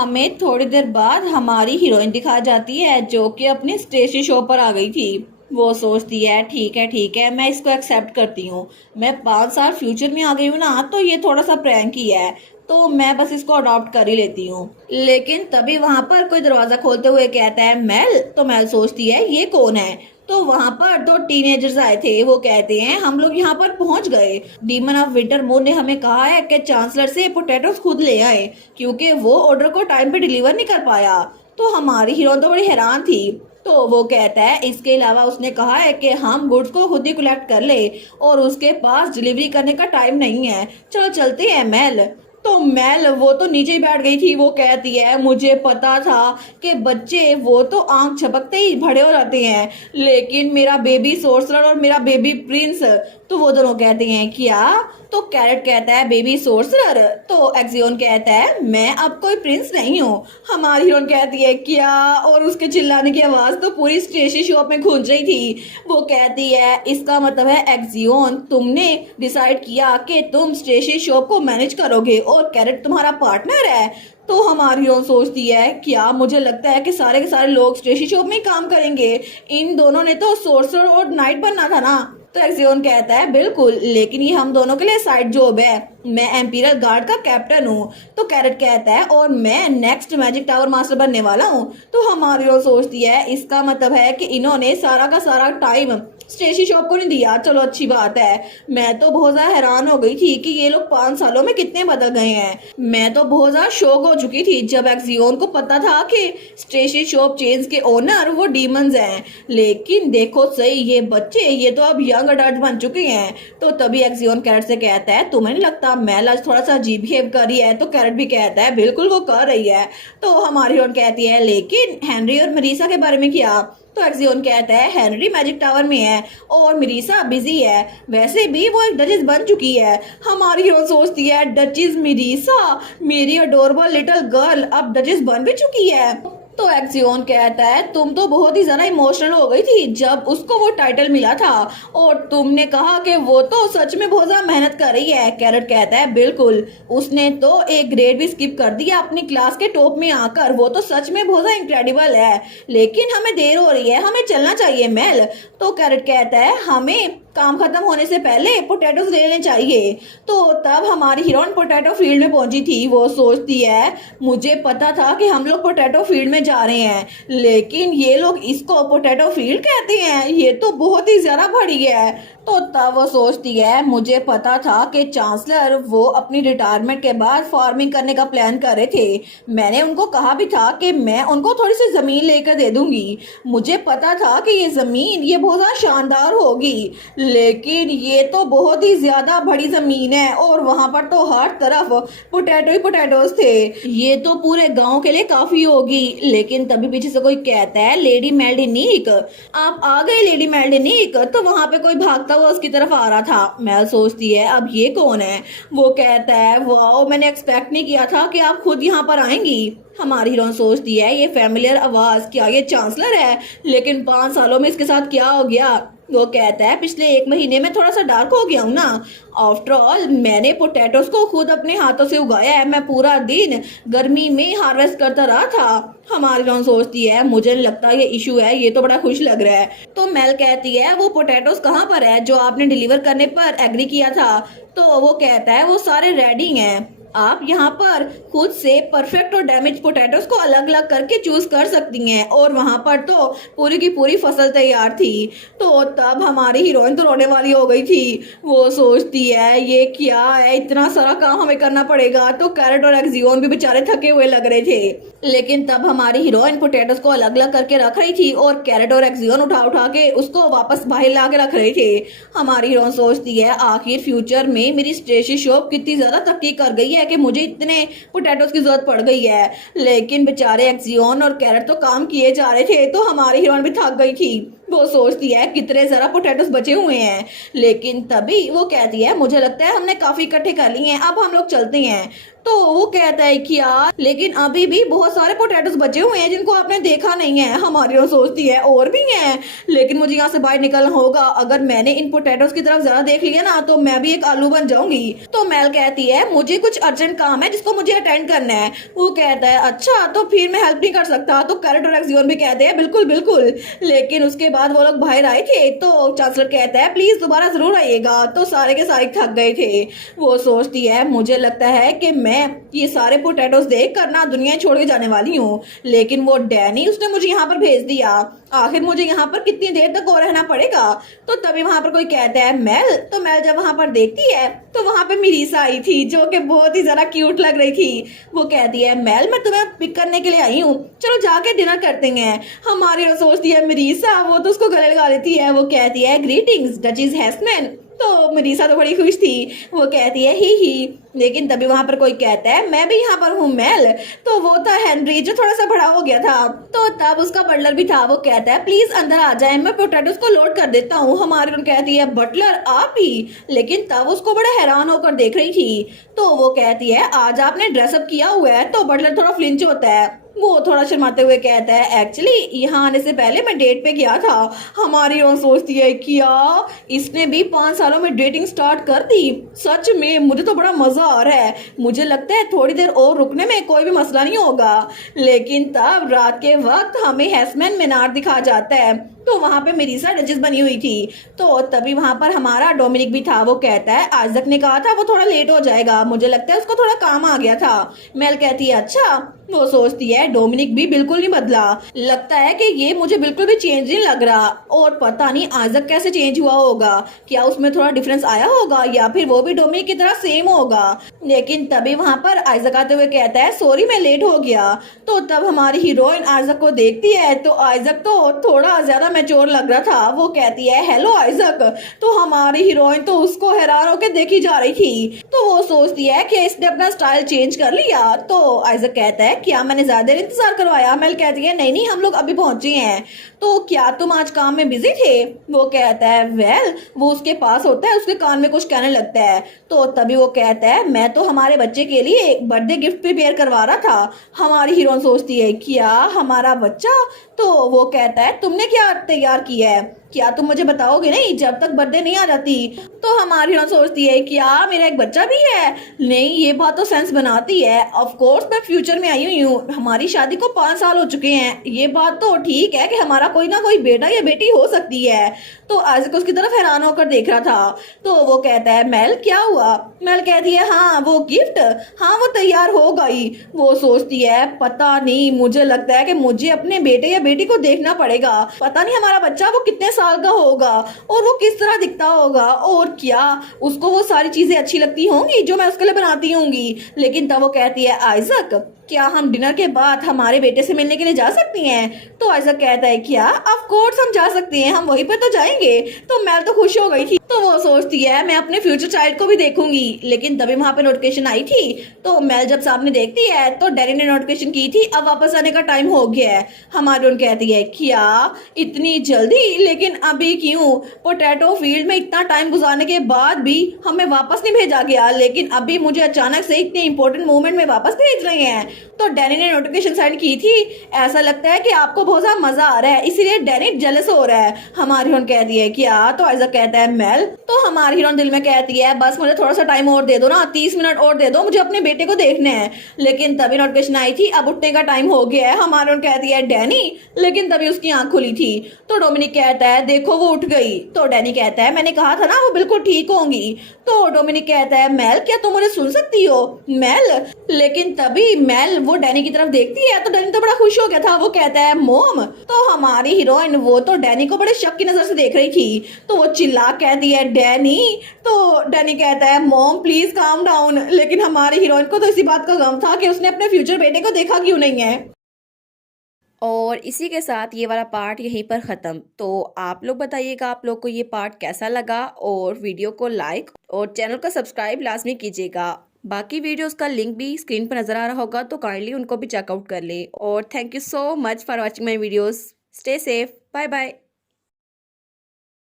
हमें थोड़ी देर बाद हमारी हीरोइन दिखा जाती है जो कि अपनी स्टेशन शो पर आ गई थी। वो सोचती है ठीक है मैं इसको एक्सेप्ट करती हूँ। मैं 5 साल फ्यूचर में आ गई हूँ ना, तो ये थोड़ा सा प्रैंक ही है, तो मैं बस इसको अडॉप्ट कर ही लेती हूँ। लेकिन तभी वहां पर कोई दरवाजा खोलते हुए कहता है मेल। तो मेल सोचती है ये कौन है। तो वहां पर 2 टीनेजर्स आए थे। वो कहते हैं हम लोग यहाँ पर पहुंच गए। डीमन ऑफ विंटर मून ने हमें कहा है कि चांसलर से पोटैटोस खुद ले आए क्योंकि वो ऑर्डर को टाइम पे डिलीवर नहीं कर पाया। तो हमारी हीरोइन तो बड़ी हैरान थी। तो वो कहता है इसके अलावा उसने कहा है कि हम गुड्स को खुद ही कलेक्ट कर ले और उसके पास डिलीवरी करने का टाइम नहीं है। चलो चलते हैं मेल। तो मेल वो तो नीचे ही बैठ गई थी। वो कहती है मुझे पता था कि बच्चे वो तो आंख झपकते ही बड़े हो जाते हैं, लेकिन मेरा बेबी सोर्सरर और मेरा बेबी प्रिंस। तो वो दोनों कहते हैं क्या। तो कैरेट कहता है बेबी सोर्सरर। तो एक्सियोन कहता है मैं अब कोई प्रिंस नहीं हूँ। हमारी हीरोइन कहती है क्या, और उसके चिल्लाने की आवाज तो पूरी स्टेशन शॉप में गूंज रही थी। वो कहती है इसका मतलब है एक्सियोन तुमने डिसाइड किया कि तुम स्टेशन शॉप को मैनेज करोगे और कैरेट तुम्हारा पार्टनर है। तो हमारी हीरोइन सोचती है क्या, मुझे लगता है कि सारे के सारे लोग स्टेशन शॉप में ही काम करेंगे। इन दोनों ने तो सोर्सर और नाइट बनना था ना। तो एक्सियोन कहता है बिल्कुल, लेकिन ये हम दोनों के लिए साइड जॉब है। मैं एम्पीरियल गार्ड का कैप्टन हूँ। तो कैरेट कहता है और मैं नेक्स्ट मैजिक टावर मास्टर बनने वाला हूँ। तो हमारी ओर सोचती है इसका मतलब है कि इन्होंने सारा का सारा टाइम स्टेशन शॉप को नहीं दिया। चलो अच्छी बात है। मैं तो बहुत ज्यादा हैरान हो गई थी कि ये लोग 5 सालों में कितने बदल गए हैं। मैं तो बहुत ज्यादा शॉक हो चुकी थी जब एक्सियोन को पता था कि स्टेशन शॉप चेन्स के ओनर वो डीमंस हैं। लेकिन देखो सही, ये बच्चे ये तो अब यंग अडल्ट बन चुके हैं। तो तभी एक्सियोन कैरेट से कहता है तुम्हें नहीं लगता मेल आज थोड़ा सा अजीब बिहेव कर रही है। तो कैरेट भी कहता है बिल्कुल वो कर रही है। तो हमारी हीरोइन कहती है लेकिन हेनरी और मरीसा के बारे में क्या। तो एक्सियोन कहता है हेनरी मैजिक टावर में है और मरीसा बिजी है। वैसे भी वो एक डचेस बन चुकी है। हमारी हीरोइन सोचती है डचेस मरीसा, मेरी अडोरेबल लिटिल गर्ल अब डचेस बन भी चुकी है। तो एक्सियोन कहता है तुम तो बहुत ही ज्यादा इमोशनल हो गई थी जब उसको वो टाइटल मिला था और तुमने कहा कि वो तो सच में बहुत ज्यादा मेहनत कर रही है। कैरेट कहता है बिल्कुल, उसने तो एक ग्रेड भी स्किप कर दिया अपनी क्लास के टॉप में आकर। वो तो सच में बहुत ज्यादा इनक्रेडिबल है, लेकिन हमें देर हो रही है, हमें चलना चाहिए मेल। तो कैरेट कहता है हमें काम खत्म होने से पहले पोटैटोस ले लेने चाहिए। तो तब हमारी हीरोइन पोटैटो फील्ड में पहुंची थी। वो सोचती है मुझे पता था कि हम लोग पोटैटो फील्ड में जा रहे हैं, लेकिन ये लोग इसको पोटैटो फील्ड कहते हैं, ये तो बहुत ही ज्यादा बड़ी है। तो तब वो सोचती है मुझे पता था कि चांसलर वो अपनी रिटायरमेंट के बाद फार्मिंग करने का प्लान कर रहे थे। मैंने उनको कहा भी था कि मैं उनको थोड़ी सी जमीन लेकर दे दूंगी। मुझे पता था कि ये जमीन ये बहुत ज्यादा शानदार होगी, लेकिन ये तो बहुत ही ज्यादा बड़ी जमीन है और वहां पर तो हर तरफ पोटैटो ही पोटैटोस थे। ये तो पूरे गांव के लिए काफी होगी। लेकिन तभी पीछे से कोई कहता है लेडी मेल्डिनिक, आप आ गए लेडी मेल्डिनिक। तो वहां पे कोई भागता हुआ उसकी तरफ आ रहा था। मेल सोचती है अब ये कौन है। वो कहता है वाओ, मैंने एक्सपेक्ट नहीं किया था कि आप खुद यहाँ पर आएंगी। हमारी हीरोइन सोचती है ये फैमिलियर आवाज, क्या ये चांसलर है, लेकिन 5 सालों में इसके साथ क्या हो गया। वो कहता है पिछले 1 महीने में थोड़ा सा डार्क हो गया हूँ ना। आफ्टर ऑल मैंने पोटैटोस को खुद अपने हाथों से उगाया है। मैं पूरा दिन गर्मी में हार्वेस्ट करता रहा था। हमारी हीरोइन सोचती है मुझे नहीं लगता ये इशू है, ये तो बड़ा खुश लग रहा है। तो मेल कहती है वो पोटैटोस कहाँ पर है जो आपने डिलीवर करने पर एग्री किया था। तो वो कहता है वो सारे रेडी हैं, आप यहाँ पर खुद से परफेक्ट और डैमेज पोटैटोस को अलग अलग करके चूज कर सकती हैं। और वहां पर तो पूरी की पूरी फसल तैयार थी। तो तब हमारी हीरोइन तो रोने वाली हो गई थी। वो सोचती है ये क्या है, इतना सारा काम हमें करना पड़ेगा। तो कैरेट और एक्सियोन भी बेचारे थके हुए लग रहे थे। लेकिन तब हमारी हीरोइन पोटैटोस को अलग अलग करके रख रही थी और कैरेट और एक्सियोन उठा उठा के उसको वापस बाहर ला के रख रहे थे। हमारी हीरोइन सोचती है आखिर फ्यूचर में मेरी स्टेशन शॉप कितनी ज्यादा तरक्की कर गई है कि मुझे इतने पोटैटोस की जरूरत पड़ गई है। लेकिन बेचारे एक्सियोन और कैरेट तो काम किए जा रहे थे, तो हमारी हीरोइन भी थक गई थी। वो सोचती है कितने जरा पोटैटोस बचे हुए हैं। लेकिन तभी वो कहती है मुझे लगता है हमने काफी इकट्ठे कर लिए हैं, अब हम लोग चलते हैं। तो वो कहता है कि यार लेकिन अभी भी बहुत सारे पोटैटोस बचे हुए हैं जिनको आपने देखा नहीं है। हमारी ओर सोचती है और भी हैं, लेकिन मुझे यहाँ से बाहर निकलना होगा। अगर मैंने इन पोटैटोस की तरफ ज्यादा देख लिया ना तो मैं भी एक आलू बन जाऊंगी। तो मेल कहती है मुझे कुछ अर्जेंट काम है जिसको मुझे अटेंड करना है। वो कहता है अच्छा तो फिर मैं हेल्प नहीं कर सकता। तो कैरेट और एक्सियोन भी कहते हैं बिल्कुल बिल्कुल। लेकिन उसके बाद वो लोग बाहर आए थे तो चांसलर कहता है प्लीज दोबारा जरूर आइएगा। तो सारे के सारे थक गए थे। वो सोचती है मुझे लगता है कि मैं ये सारे पोटैटोज देख कर ना दुनिया छोड़ के जाने वाली हूँ। लेकिन वो डैनी उसने मुझे यहाँ पर भेज दिया, आखिर मुझे यहाँ पर कितनी देर तक और रहना पड़ेगा। तो तभी वहां पर कोई कहता है मेल। तो मेल जब वहां पर देखती है तो वहां पे मिरीसा आई थी जो कि बहुत ही ज्यादा क्यूट लग रही थी। वो कहती है मेल मैं तुम्हें पिक करने के लिए आई हूँ, चलो जाके डिनर करते हैं। हमारी सोचती है मिरीसा, वो तो उसको गले लगा लेती है। वो कहती है ग्रीटिंग्स डचेस हैसमैन। तो मिरीसा तो बड़ी खुश थी। वो कहती है ही। लेकिन तभी वहां पर कोई कहता है मैं भी यहाँ पर हूँ मेल। तो वो था हेनरी जो थोड़ा सा बड़ा हो गया था। तो तब उसका बटलर भी था। वो कहता है प्लीज अंदर आ जाए, मैं पोटैटोस को लोड कर देता हूँ। हमारी उन कहती है बटलर आप ही। लेकिन तब उसको बड़ा हैरान होकर देख रही थी। तो वो कहती है आज आपने ड्रेसअप किया हुआ है। तो बटलर थोड़ा फ्लिंच होता है। वो थोड़ा शर्माते हुए कहता है एक्चुअली यहाँ आने से पहले मैं डेट पे गया था। हमारी रोन सोचती है क्या इसने भी 5 सालों में डेटिंग स्टार्ट कर दी। सच में मुझे तो बड़ा मजा आ रहा है, मुझे लगता है थोड़ी देर और रुकने में कोई भी मसला नहीं होगा। लेकिन तब रात के वक्त हमें हैसमैन मीनार दिखा जाता है। तो वहां पे मिरीसा डचेस बनी हुई थी। तो तभी वहां पर हमारा डोमिनिक भी था। वो कहता है आइजक ने कहा था वो थोड़ा लेट हो जाएगा, मुझे लगता है उसको थोड़ा काम आ गया था। मेल कहती है अच्छा। वो सोचती है डोमिनिक भी बिल्कुल नहीं बदला, लगता है कि ये मुझे बिल्कुल भी चेंज नहीं लग रहा। और पता नहीं आइजक कैसे चेंज हुआ होगा, क्या उसमें थोड़ा डिफरेंस आया होगा या फिर वो भी डोमिनिक की तरह सेम होगा। लेकिन तभी वहां पर आइजक आते हुए कहता है सॉरी मैं लेट हो गया। तो तब हमारी हीरोइन आइजक को देखती है तो आइजक तो थोड़ा ज्यादा मैच्योर लग रहा था। वो कहती है हेलो आइजक। तो हमारी हीरोइन तो उसको हैरान होकर देखी जा रही थी। तो वो सोचती है कि इसने अपना स्टाइल चेंज कर लिया। तो आइजक कहता है क्या मैंने ज्यादा देर इंतजार करवाया। मेल कहती है नहीं नहीं हम लोग अभी पहुंचे हैं। तो क्या तुम आज काम में बिजी थे। वो कहता है वेल वो उसके पास होता है, उसके कान में कुछ कहने लगता है। तो तभी वो कहता है मैं तो हमारे बच्चे के लिए एक बर्थडे गिफ्ट प्रिपेयर करवा रहा था। हमारी हीरोइन सोचती है क्या हमारा बच्चा। तो वो कहता है तुमने क्या तैयार किया है, क्या तुम मुझे बताओगे नहीं जब तक बर्थडे नहीं आ जाती। तो हमारी हीरोइन सोचती है क्या मेरा एक बच्चा भी है। नहीं ये बात तो सेंस बनाती है, ऑफ कोर्स मैं फ्यूचर में आई हुई हूँ, हमारी शादी को 5 साल हो चुके हैं, ये बात तो ठीक है कि हमारा कोई ना कोई बेटा या बेटी हो सकती है। तो आइजक उसकी तरफ हैरान होकर देख रहा था। तो वो कहता है मेल क्या हुआ। मेल कहती है हाँ वो गिफ्ट, हाँ वो तैयार हो गई। वो सोचती है पता नहीं मुझे लगता है कि मुझे अपने बेटे या बेटी को देखना पड़ेगा, पता नहीं हमारा बच्चा वो कितने साल का होगा और वो किस तरह दिखता होगा और क्या उसको वो सारी चीजें अच्छी लगती होंगी जो मैं उसके लिए बनाती होंगी। लेकिन तब वो कहती है आइजक क्या हम डिनर के बाद हमारे बेटे से मिलने के लिए जा सकती हैं। तो आइजक कहता है क्या ऑफ कोर्स हम जा सकते हैं, हम वहीं पर तो जाएंगे। तो मेल तो खुश हो गई थी। तो वो सोचती है मैं अपने फ्यूचर चाइल्ड को भी देखूंगी। लेकिन तभी वहां पे नोटिफिकेशन आई थी। तो मेल जब सामने देखती है तो डैनी ने नोटिफिकेशन की थी अब वापस आने का टाइम हो गया है। हमारी उन कहती है क्या इतनी जल्दी, लेकिन अभी क्यों, पोटैटो फील्ड में इतना टाइम गुजारने के बाद भी हमें वापस नहीं भेजा गया, लेकिन अभी मुझे अचानक से इतने इंपॉर्टेंट मोमेंट में वापस भेज रहे हैं। तो डैनी ने नोटिफिकेशन सेंड की थी, ऐसा लगता है कि आपको बहुत ज्यादा मजा आ रहा है इसीलिए डैनी जेलस हो रहा है। हमारी हीरोइन कहती है क्या। तो आइजक कहता है मेल। तो हमारी हीरोइन दिल में कहती है बस मुझे थोड़ा सा टाइम और दे दो ना, 30 मिनट और दे दो, मुझे अपने बेटे को देखना है। लेकिन तभी नोटिफिकेशन आई थी अब उठने का टाइम हो गया है। हमारी हीरोइन कहती है डैनी, लेकिन तभी उसकी आंख खुली थी। तो डोमिनिक कहता है देखो वो उठ गई। तो डैनी कहता है मैंने कहा था ना वो बिल्कुल ठीक होंगी। तो डोमिनिक कहता है मेल क्या तुम मुझे सुन सकती हो। मेल, लेकिन तभी मेल वो डैनी की तरफ देखती है तो डैनी तो बड़ा खुश हो गया था। वो कहता है मोम। तो हमारी हीरोइन वो तो डैनी को बड़े शक की नजर से देख रही थी। तो वो चिल्ला कहती है डैनी। तो डैनी कहता है मोम प्लीज काम डाउन। लेकिन हमारी हीरोइन को तो इसी बात का गम था कि उसने अपने फ्यूचर बेटे को देखा क्यों नहीं है। और इसी के साथ ये वाला पार्ट यहीं पर ख़त्म। तो आप लोग बताइएगा आप लोग को ये पार्ट कैसा लगा और वीडियो को लाइक और चैनल को सब्सक्राइब लाजमी कीजिएगा। बाकी वीडियोस का लिंक भी स्क्रीन पर नज़र आ रहा होगा तो काइंडली उनको भी चेकआउट कर ले। और thank you so much for watching my videos. Stay safe, bye bye.